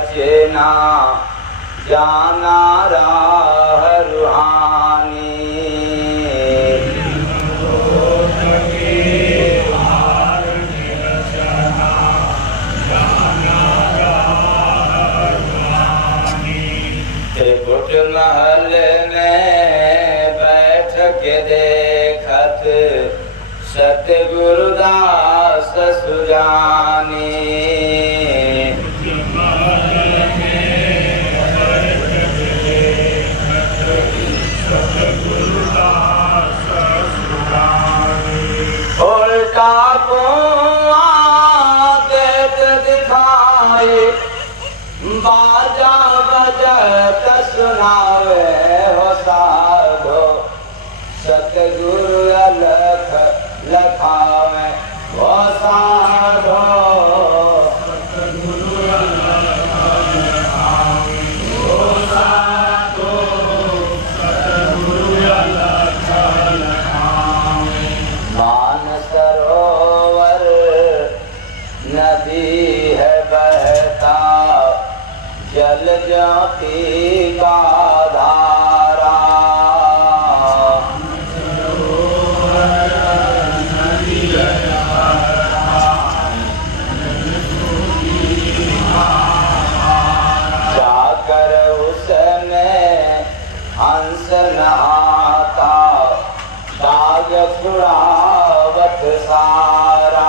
बचे ना जाना राह रूहानी। त्रिकुट महल में बैठ के देखत सतगुरुदास सुजानी। उल्टा कुआं देत दिखाए बाजा बजत सुनावे हो साधो सतगुरु अलख लखावे हो साधो। मानसरोवर नदी है बहता जल ज्योति का धारा। जाकर उसमें हंस नहाता दाग छुड़ावत सारा।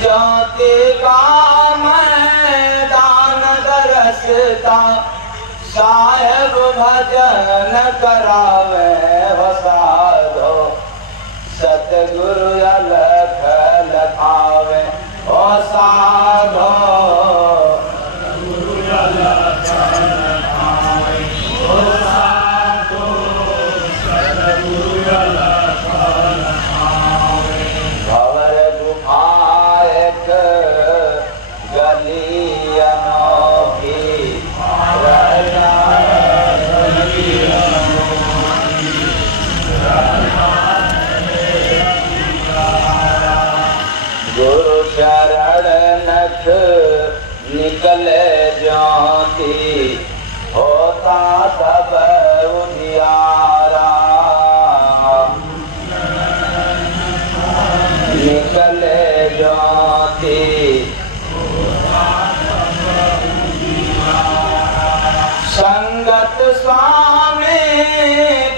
ज्योति का मैदान दरसता साहेब भजन करावे हो साधो सतगुरु अलख लखावे हो साधो। भंवर गुफा एक गली अनोखी गुरु शरण नथ निकले ज्योति होता सब उजियारा। निकले ज्योति संगत स्वामी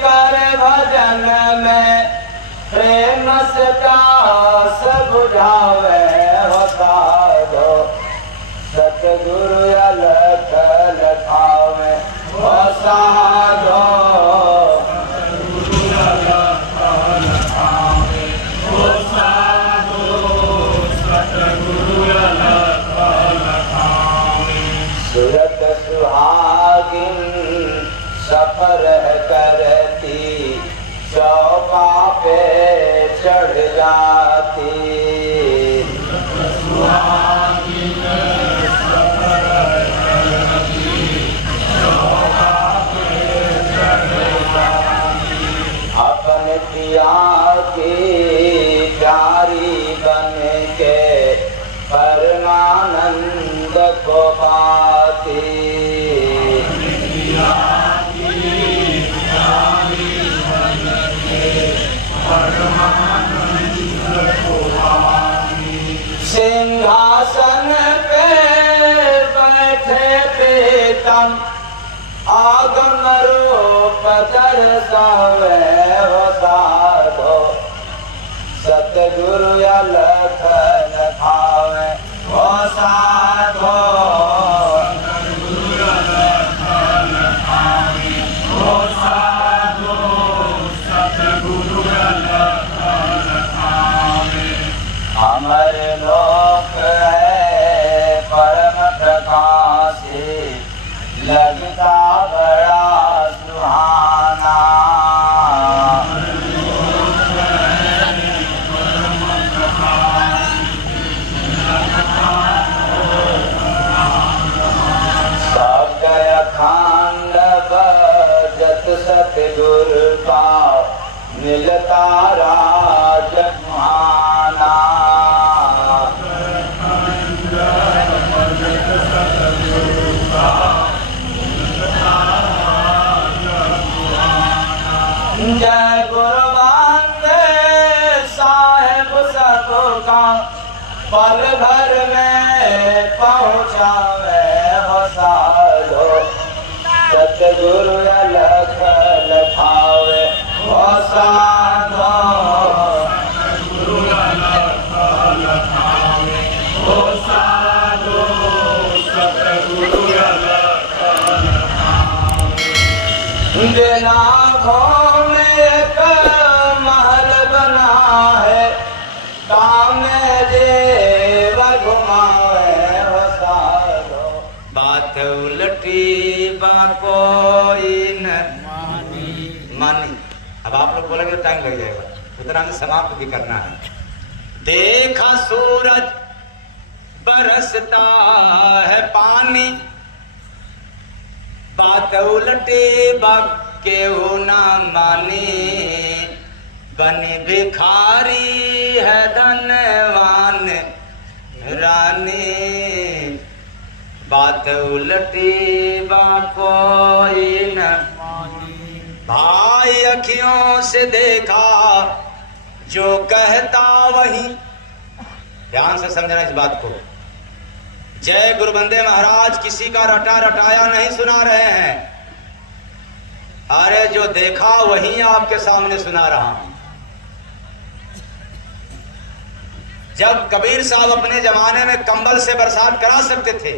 कर भजन में प्रेम से प्यास बुझावे हो साधो सतगुरु अलख लखावे हो साधो। सूरत सुहागिन सफर करती चौका पे चढ़ जाती। अपने पिया की प्यारी बन के परमानंद को पाती। सिंहासन पे बैठे प्रीतम आगम रूप दर्शावे हो साधो सतगुरु अलख लखावे हो साधो। अमर लोक है परम प्रकाशी लगता बड़ा सुहाना। मिलता राज सुहाना। जय गुरु बंदे साहेब सबका पल भर में पहुँचावे हो साधो। सतगुरु अलख लखावे हो साधो। सतगुरु अलख लखावे हो साधो। सतगुरु अलख लखावे। बिना घोड़े एक महल बना है, काम देव घुमावे हो साधो। बात उलटी बा कोई न मानी। अब आप लोग बोलेंगे तो टाइम लग जाएगा, उतना में समाप्त भी करना है। देखा सूरज बरसता है पानी, बात उलटी बा केहू ना मानी। बनी भिखारी है धनवान रानी, बात उलटी बा कोई न मानी। भाई अखियों से देखा जो कहता वही, ध्यान से समझना इस बात को। जय गुरु बंदे महाराज किसी का रटा रटाया नहीं सुना रहे हैं, अरे जो देखा वही आपके सामने सुना रहा हूं। जब कबीर साहब अपने जमाने में कंबल से बरसात करा सकते थे,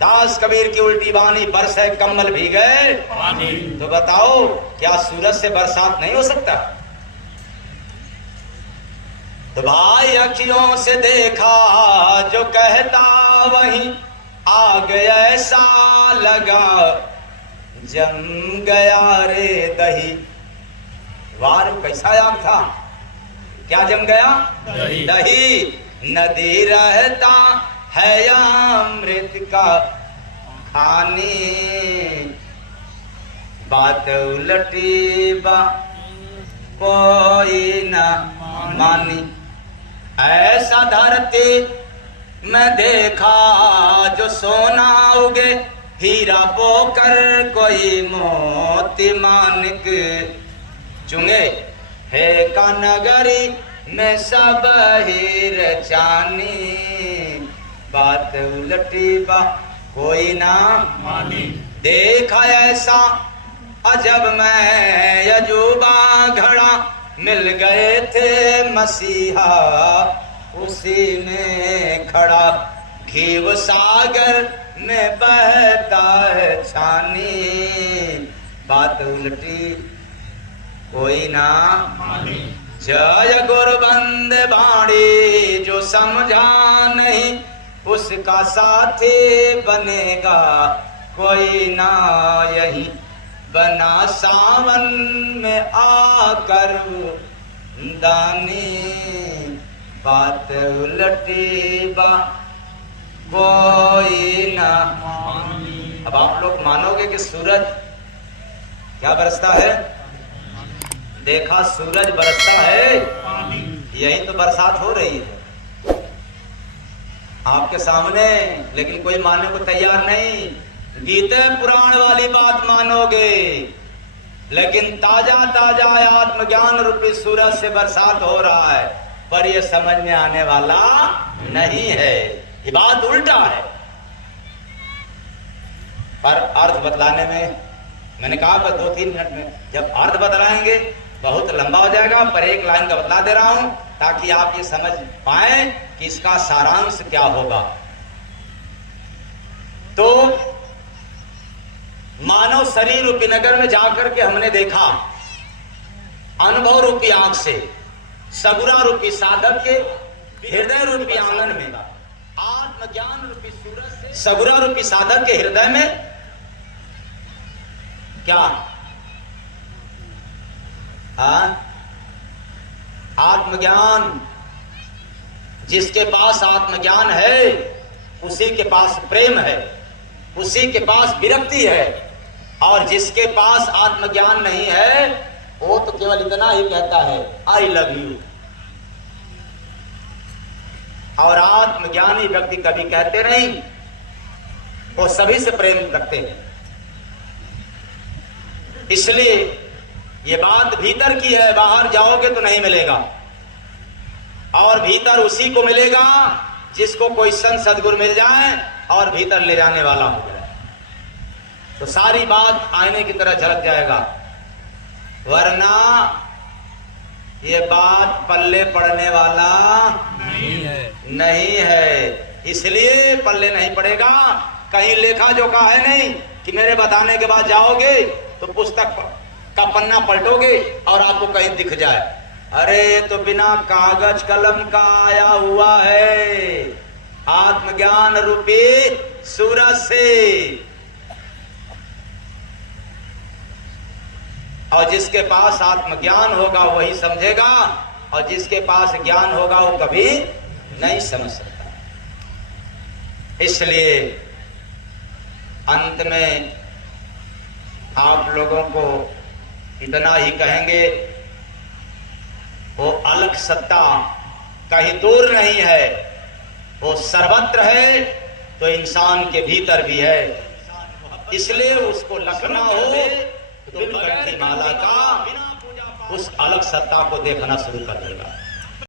दास कबीर की उल्टी बानी बरसे कंबल भी गए, तो बताओ क्या सूरज से बरसात नहीं हो सकता? तो भाई अखियों से देखा जो कहता वही, आग ऐसा लगा जम गया रे दही। वार कैसा आम था, क्या जम गया? दही। नदी रहता है अमृत का खानी, बात उलटी बा कोई न मानी। ऐसा धरती में देखा जो सोना उगे, हीरा बोकर कोई मोती मानिक चुंगे। है का नगरी में सब हीर चानी, बात उलटी बा कोई ना मानी। देखा ऐसा अजब में अजूबा घड़ा, मिल गए थे मसीहा उसी में खड़ा। घीव सागर में बहता है छानी, बात उलटी कोई ना मानी। जय गुरु बंदे बाणी जो समझा नहीं, उसका साथी बनेगा कोई ना यही। बना सावन में आकर दानी, बात उलटी बा कोई ना मानी। अब आप लोग मानोगे कि सूरज क्या बरसता है? देखा सूरज बरसता है, यही तो बरसात हो रही है आपके सामने, लेकिन कोई मानने को तैयार नहीं। गीते पुराण वाली बात मानोगे, लेकिन ताजा ताजा आत्मज्ञान रूपी सूरज से बरसात हो रहा है, पर यह समझ में आने वाला नहीं है। ये बात उल्टा है। पर अर्थ बतलाने में मैंने कहा पर 2-3 मिनट में जब अर्थ बतलाएंगे बहुत लंबा हो जाएगा, पर एक लाइन का बतला दे रहा हूं ताकि आप ये समझ पाए कि इसका सारांश क्या होगा। तो मानव शरीर रूपी नगर में जाकर के हमने देखा अनुभव रूपी आंख से, सगुरा रूपी साधक के हृदय रूपी आंगन में, आत्मज्ञान रूपी सूरज से सगुरा रूपी साधक के हृदय में क्या आत्मज्ञान। जिसके पास आत्मज्ञान है उसी के पास प्रेम है, उसी के पास विरक्ति है, और जिसके पास आत्मज्ञान नहीं है वो तो केवल इतना ही कहता है आई लव यू। और आत्मज्ञानी व्यक्ति कभी कहते नहीं, वो सभी से प्रेम रखते हैं। इसलिए ये बात भीतर की है, बाहर जाओगे तो नहीं मिलेगा। और भीतर उसी को मिलेगा जिसको कोई संत सदगुरु मिल जाए और भीतर ले जाने वाला हो जाए, तो सारी बात आईने की तरह झलक जाएगा। वरना ये बात पल्ले पड़ने वाला नहीं है। इसलिए पल्ले नहीं पड़ेगा। कहीं लेखा जोखा है नहीं कि मेरे बताने के बाद जाओगे तो पुस्तक का पन्ना पलटोगे और आपको कहीं दिख जाए, अरे तो बिना कागज कलम का आया हुआ है आत्मज्ञान रूपी सूरज से। और जिसके पास आत्मज्ञान होगा वही समझेगा, और जिसके पास ज्ञान होगा वो कभी नहीं समझ सकता। इसलिए अंत में आप लोगों को इतना ही कहेंगे, वो अलग सत्ता कहीं दूर नहीं है, वो सर्वत्र है, तो इंसान के भीतर भी है। इसलिए उसको लखना हो तो बिन कंठी माला का उस अलग सत्ता को देखना शुरू कर देगा।